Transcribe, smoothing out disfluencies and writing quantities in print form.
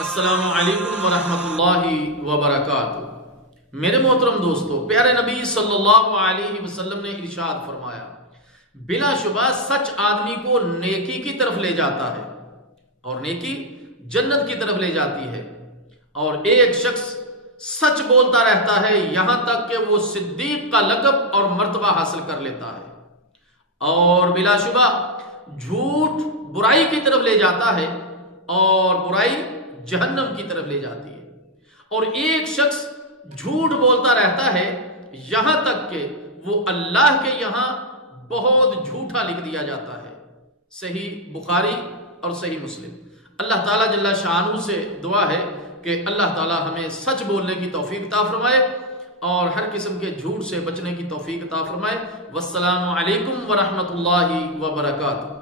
السلام علیکم ورحمۃ اللہ وبرکاتہ۔ میرے محترم دوستو، پیارے نبی صلی اللہ علیہ وسلم نے ارشاد فرمایا، بلا شبہ سچ آدمی کو نیکی کی طرف لے جاتا ہے اور نیکی جنت کی طرف لے جاتی ہے، اور ایک شخص سچ بولتا رہتا ہے یہاں تک کہ وہ صدیق کا لقب اور مرتبہ حاصل کر لیتا ہے، اور بلا شبہ جھوٹ برائی کی طرف لے جاتا ہے اور برائی جہنم کی طرف لے جاتی ہے، اور ایک شخص جھوٹ بولتا رہتا ہے یہاں تک کہ وہ اللہ کے یہاں بہت جھوٹا لکھ دیا جاتا ہے۔ صحیح بخاری اور صحیح مسلم۔ اللہ تعالیٰ جل شانہ سے دعا ہے کہ اللہ تعالیٰ ہمیں سچ بولنے کی توفیق عطا فرمائے اور ہر قسم کے جھوٹ سے بچنے کی توفیق عطا فرمائے۔ والسلام علیکم ورحمۃ اللہ وبرکاتہ۔